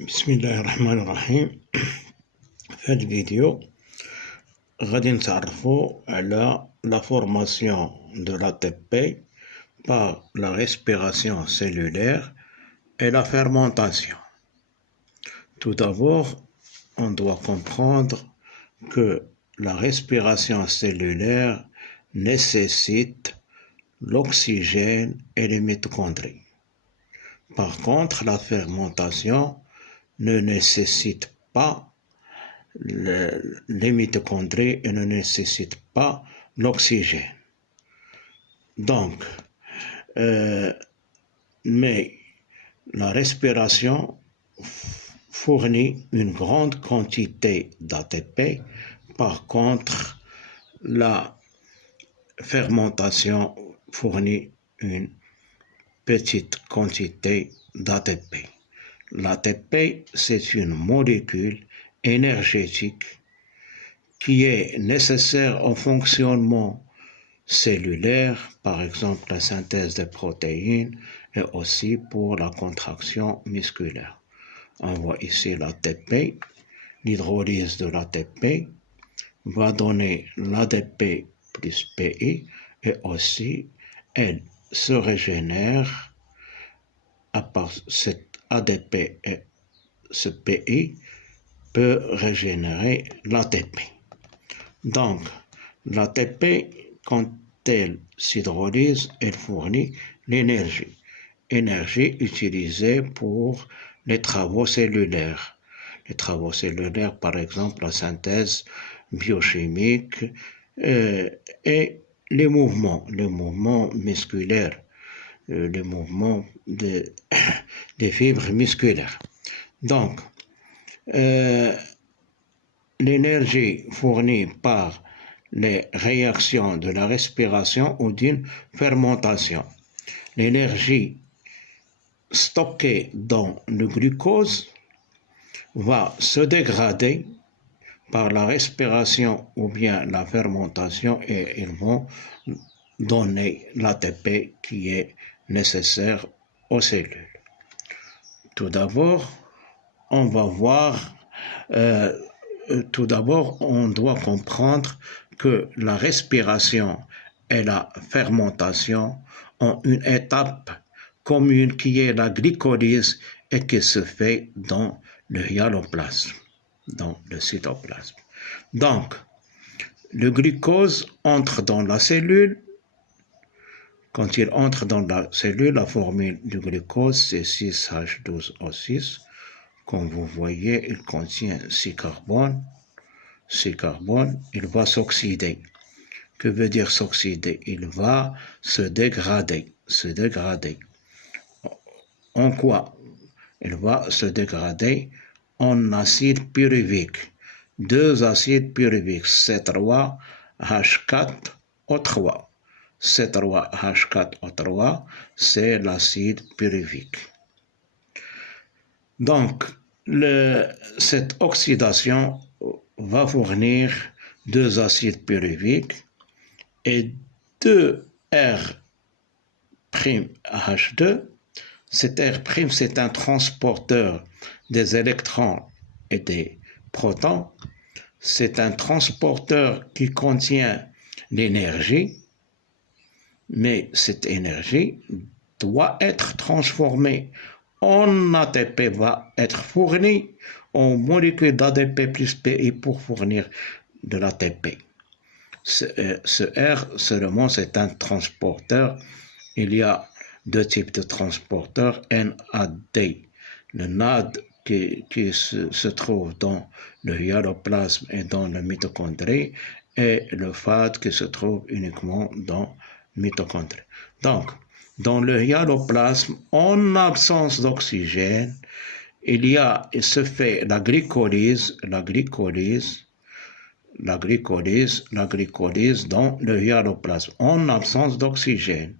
بسم الله الرحمن الرحيم. في هذا الفيديو غادي نتعرفوا على la formation de l'ATP par la respiration cellulaire et la fermentation. Tout d'abord, on doit comprendre que la respiration cellulaire nécessite l'oxygène et les mitochondries. Par contre, la fermentation ne nécessite pas les mitochondries et ne nécessite pas l'oxygène. Donc, mais la respiration fournit une grande quantité d'ATP. Par contre, la fermentation fournit une petite quantité d'ATP. L'ATP, c'est une molécule énergétique qui est nécessaire au fonctionnement cellulaire, par exemple la synthèse des protéines et aussi pour la contraction musculaire. On voit ici l'ATP, l'hydrolyse de l'ATP va donner l'ADP plus PI et aussi elle se régénère à part cette ADP et ce PI peut régénérer l'ATP. Donc, l'ATP, quand elle s'hydrolyse, elle fournit l'énergie. Énergie utilisée pour les travaux cellulaires. Les travaux cellulaires, par exemple, la synthèse biochimique et les mouvements musculaires, les mouvements des fibres musculaires. Donc, l'énergie fournie par les réactions de la respiration ou d'une fermentation. L'énergie stockée dans le glucose va se dégrader par la respiration ou bien la fermentation et ils vont donner l'ATP qui est nécessaire aux cellules. Tout d'abord, on va voir, on doit comprendre que la respiration et la fermentation ont une étape commune qui est la glycolyse et qui se fait dans le hyaloplasme, dans le cytoplasme. Donc, le glucose entre dans la cellule. Quand il entre dans la cellule, la formule du glucose, c'est 6H12O6. Comme vous voyez, il contient 6 carbones. 6 carbones, il va s'oxyder. Que veut dire s'oxyder? Il va se dégrader. En quoi? Il va se dégrader en acide pyruvique. 2 acides pyruviques, C3H4O3. C3H4O3, c'est l'acide pyruvique. Donc, cette oxydation va fournir 2 acides pyruviques et 2 R'-H2. Cet R', c'est un transporteur des électrons et des protons. C'est un transporteur qui contient l'énergie. Mais cette énergie doit être transformée en ATP, va être fournie en molécules d'ADP plus PI pour fournir de l'ATP. Ce R seulement, c'est un transporteur. Il y a 2 types de transporteurs, NAD. Le NAD qui se trouve dans le hyaloplasme et dans le mitochondrie, et le FAD qui se trouve uniquement dans mitochondries. Donc, dans le hyaloplasme, en absence d'oxygène, il se fait la glycolyse dans le hyaloplasme, en absence d'oxygène.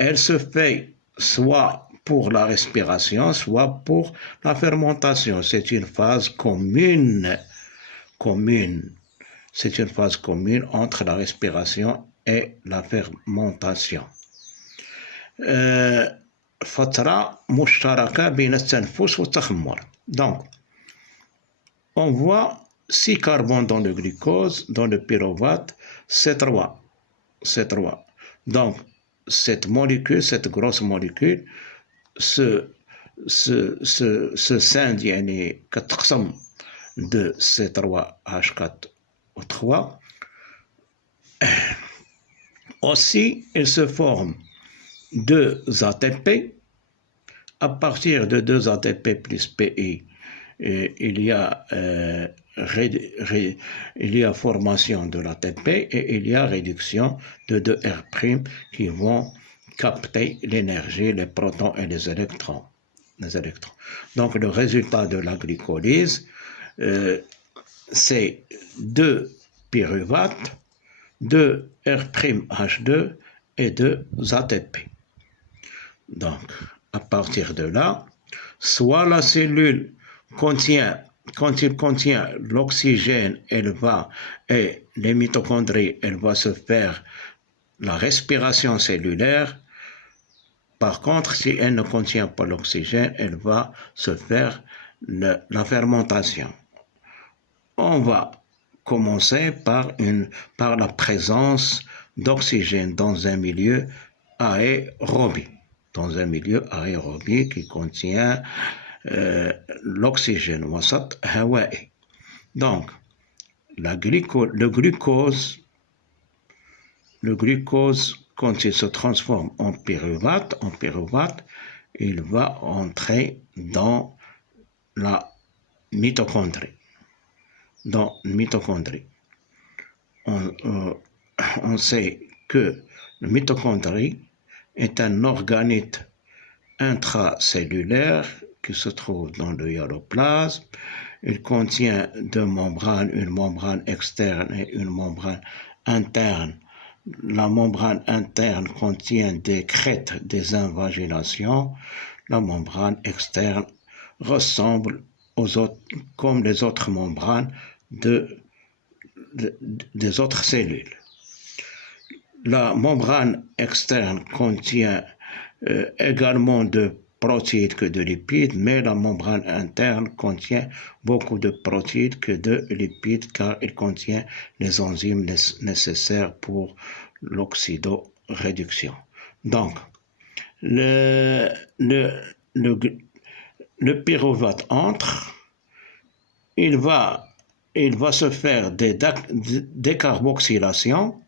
Elle se fait soit pour la respiration, soit pour la fermentation. C'est une phase commune. C'est une phase commune entre la respiration et la fermentation. فترة مشتركة بين التنفس والتخمر. Donc, on voit 6 carbones dans le glucose, dans le pyruvate, c'est 3. C'est 3. Donc, cette molécule, cette grosse molécule, se scinde, يعني كتقسم de C3H4O3. Aussi, il se forme 2 ATP. À partir de 2 ATP plus PI, il y a formation de l'ATP et il y a réduction de 2 R' qui vont capter l'énergie, les protons et les électrons. Donc le résultat de la glycolyse, c'est 2 pyruvates, 2 R'H2 et 2 ATP. Donc, à partir de là, soit la cellule contient, quand il contient l'oxygène, et les mitochondries, elle va se faire la respiration cellulaire. Par contre, si elle ne contient pas l'oxygène, elle va se faire la fermentation. On va commencer par la présence d'oxygène dans un milieu aérobie. Dans un milieu aérobie qui contient l'oxygène, wasat hawaï. Donc, le glucose, quand il se transforme en pyruvate, il va entrer dans la mitochondrie. On sait que la mitochondrie est un organite intracellulaire qui se trouve dans le hyaloplasme. Il contient 2 membranes, une membrane externe et une membrane interne. La membrane interne contient des crêtes, des invaginations. La membrane externe ressemble comme les autres membranes des autres cellules. La membrane externe contient également de protéines que de lipides, mais la membrane interne contient beaucoup de protéines que de lipides car il contient les enzymes nécessaires pour l'oxydoréduction. Donc, le pyruvate entre, il va se faire des décarboxylations.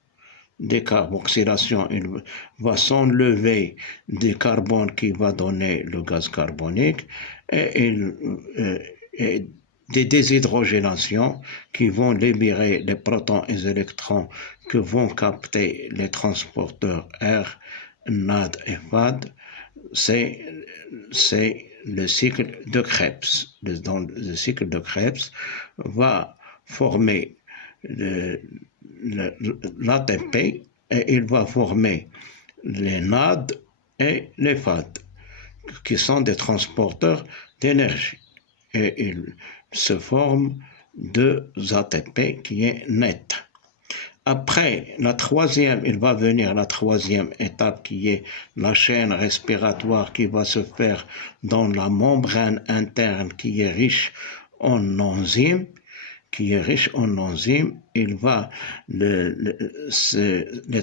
Il va s'enlever des carbones qui va donner le gaz carbonique et des déshydrogénations qui vont libérer les protons et les électrons que vont capter les transporteurs R, NAD et FAD. C'est le cycle de Krebs. Dans le cycle de Krebs va former l'ATP et il va former les NAD et les FAD qui sont des transporteurs d'énergie et il se forme 2 ATP qui est net. Après, il va venir la troisième étape qui est la chaîne respiratoire qui va se faire dans la membrane interne qui est riche en enzymes. Les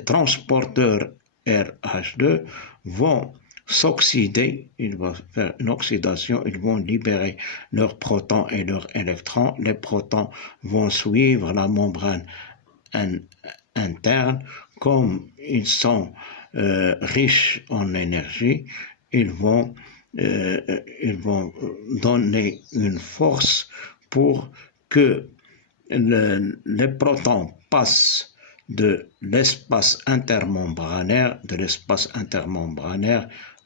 transporteurs RH2 vont s'oxyder, il va faire une oxydation, ils vont libérer leurs protons et leurs électrons. Les protons vont suivre la membrane interne, comme ils sont riches en énergie, ils vont donner une force pour que les protons passent de l'espace intermembranaire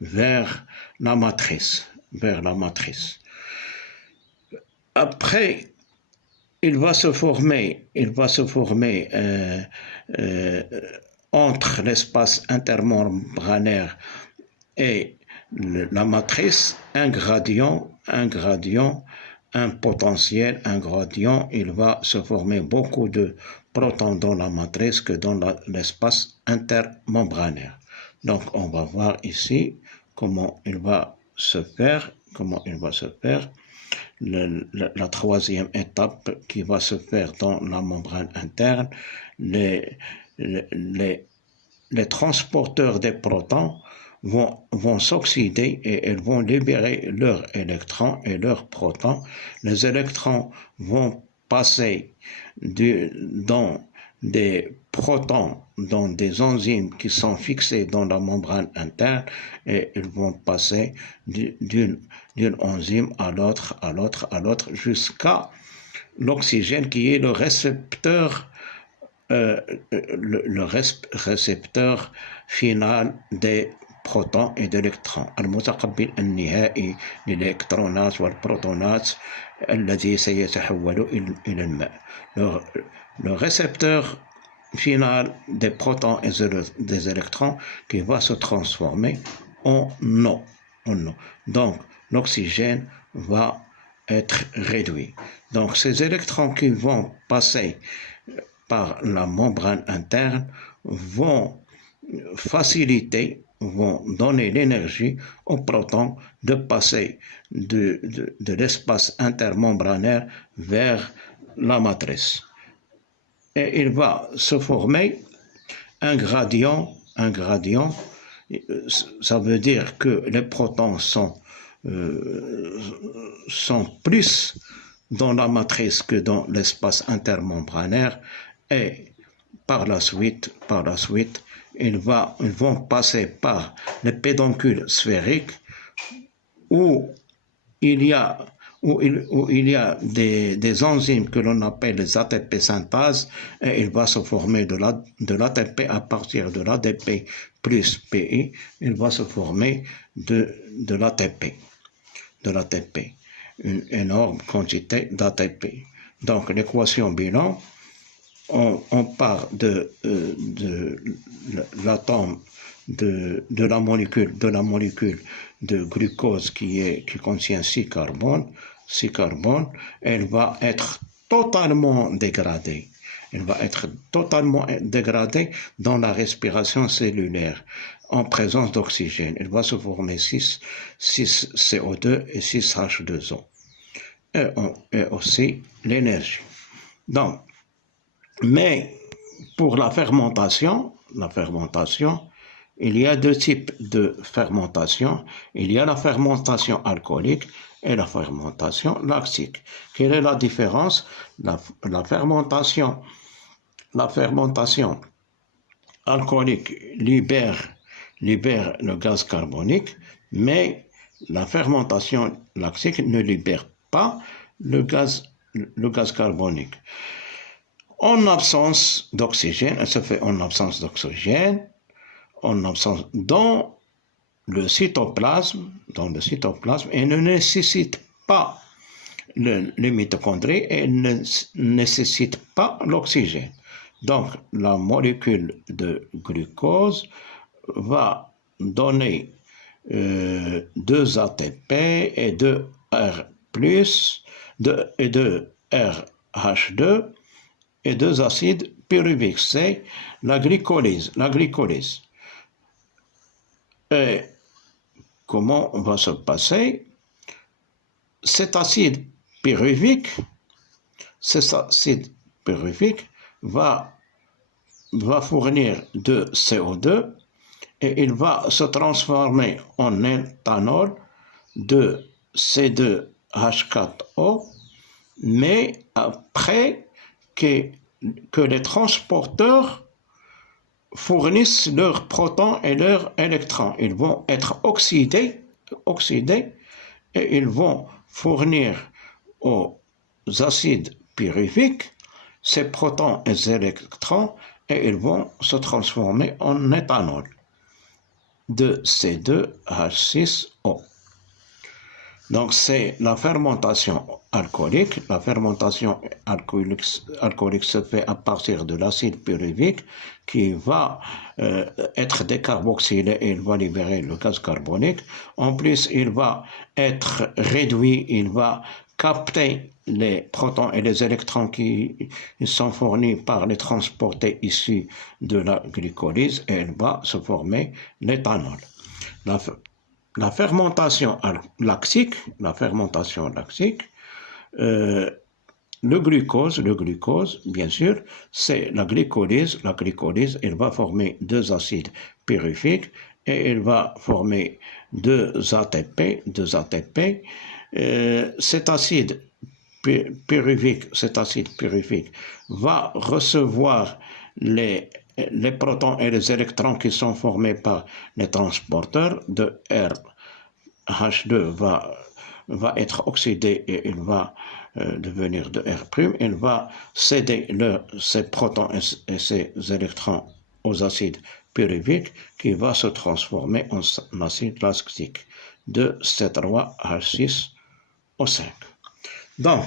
vers la matrice. Après, il va se former entre l'espace intermembranaire et la matrice un gradient, un potentiel, un gradient. Il va se former beaucoup de protons dans la matrice que dans l'espace intermembranaire. Donc on va voir ici comment il va se faire, la troisième étape qui va se faire dans la membrane interne, les, les, les transporteurs des protons vont s'oxyder et elles vont libérer leurs électrons et leurs protons. Les électrons vont passer dans des protons, dans des enzymes qui sont fixées dans la membrane interne et ils vont passer d'une enzyme à l'autre, jusqu'à l'oxygène qui est le récepteur récepteur final des protons et d'électrons المتقبل النهائي للإلكترونات والبروتونات الذي سيتحول إلى الماء. Le récepteur final des protons et des électrons qui va se transformer en eau. Donc l'oxygène va être réduit. Donc ces électrons qui vont passer par la membrane interne vont faciliter, vont donner l'énergie aux protons de passer de l'espace intermembranaire vers la matrice. Et il va se former un gradient, ça veut dire que les protons sont plus dans la matrice que dans l'espace intermembranaire et par la suite, ils vont passer par le pédoncule sphérique où il y a des enzymes que l'on appelle les ATP synthase et il va se former de l'ATP à partir de l'ADP plus PI, il va se former de l'ATP, une énorme quantité d'ATP. Donc l'équation bilan, on part de l'atome de la molécule de glucose qui contient 6 carbones, elle va être totalement dégradée. Dans la respiration cellulaire en présence d'oxygène. Elle va se former 6 CO2 et 6 H2O. Et aussi l'énergie. Donc, mais pour la fermentation, il y a deux types de fermentation. Il y a la fermentation alcoolique et la fermentation lactique. Quelle est la différence? La fermentation alcoolique libère le gaz carbonique, mais la fermentation lactique ne libère pas le gaz carbonique. En absence d'oxygène, elle se fait en absence d'oxygène, dans le cytoplasme, et ne nécessite pas les mitochondries et ne nécessite pas l'oxygène. Donc, la molécule de glucose va donner 2 ATP et 2 R+, et 2 RH2 et 2 acides pyruviques. C'est la glycolyse. Et comment va se passer? Cet acide pyruvique va fournir de CO2 et il va se transformer en éthanol de C2H4O, mais après que les transporteurs fournissent leurs protons et leurs électrons. Ils vont être oxydés et ils vont fournir aux acides pyruviques ces protons et ces électrons et ils vont se transformer en éthanol de C2H6O. Donc c'est la fermentation alcoolique. La fermentation alcoolique se fait à partir de l'acide pyruvique qui va être décarboxylé et il va libérer le gaz carbonique. En plus, il va être réduit, il va capter les protons et les électrons qui sont fournis par les transportés issus de la glycolyse et il va se former l'éthanol. la fermentation lactique, le glucose, bien sûr, c'est la glycolyse. La glycolyse, elle va former deux acides pyruviques et elle va former deux ATP. Cet acide pyruvique va recevoir les protons et les électrons qui sont formés par les transporteurs de RH2 va être oxydé et il va devenir de R'. Il va céder ces protons et ces électrons aux acides pyruviques qui va se transformer en acide lactique de C3H6O5. Donc,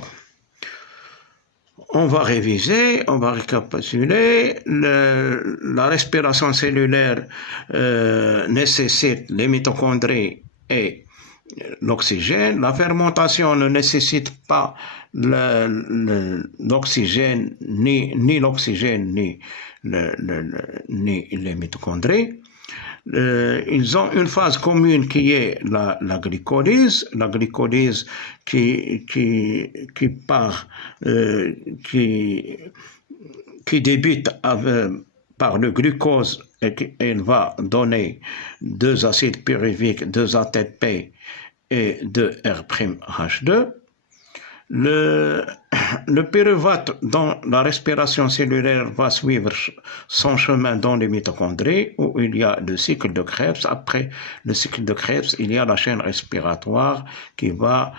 on va réviser, on va récapituler. La respiration cellulaire nécessite les mitochondries et l'oxygène. La fermentation ne nécessite pas l'oxygène, ni l'oxygène, ni les mitochondries. Ils ont une phase commune qui est la glycolyse. La glycolyse qui débute par le glucose et elle va donner deux acides pyruviques, deux ATP et deux R'H2. Le pyruvate dans la respiration cellulaire va suivre son chemin dans les mitochondries où il y a le cycle de Krebs. Après le cycle de Krebs, il y a la chaîne respiratoire qui va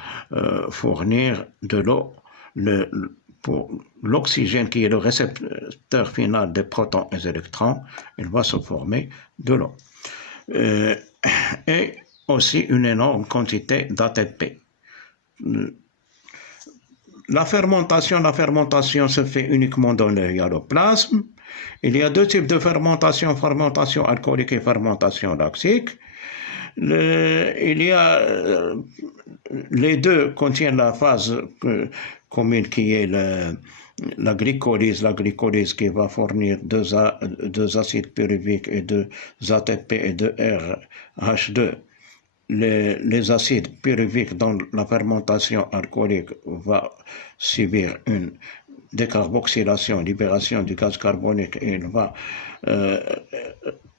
fournir de l'eau. Pour l'oxygène qui est le récepteur final des protons et des électrons, il va se former de l'eau. Et aussi une énorme quantité d'ATP. La fermentation se fait uniquement dans le hyaloplasme. Il y a deux types de fermentation alcoolique et fermentation lactique. Les deux contiennent la phase commune qui est la glycolyse qui va fournir deux acides pyruviques et deux ATP et deux RH2. Les acides pyruviques dans la fermentation alcoolique va subir une décarboxylation, libération du gaz carbonique et il va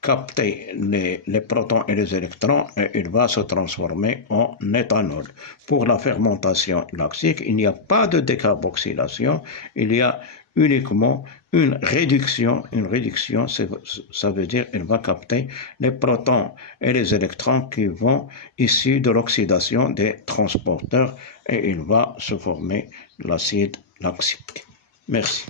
capter les protons et les électrons et il va se transformer en éthanol. Pour la fermentation lactique, il n'y a pas de décarboxylation, il y a uniquement une réduction. Ça veut dire qu'il va capter les protons et les électrons qui vont issus de l'oxydation des transporteurs et il va se former l'acide lactique. Merci.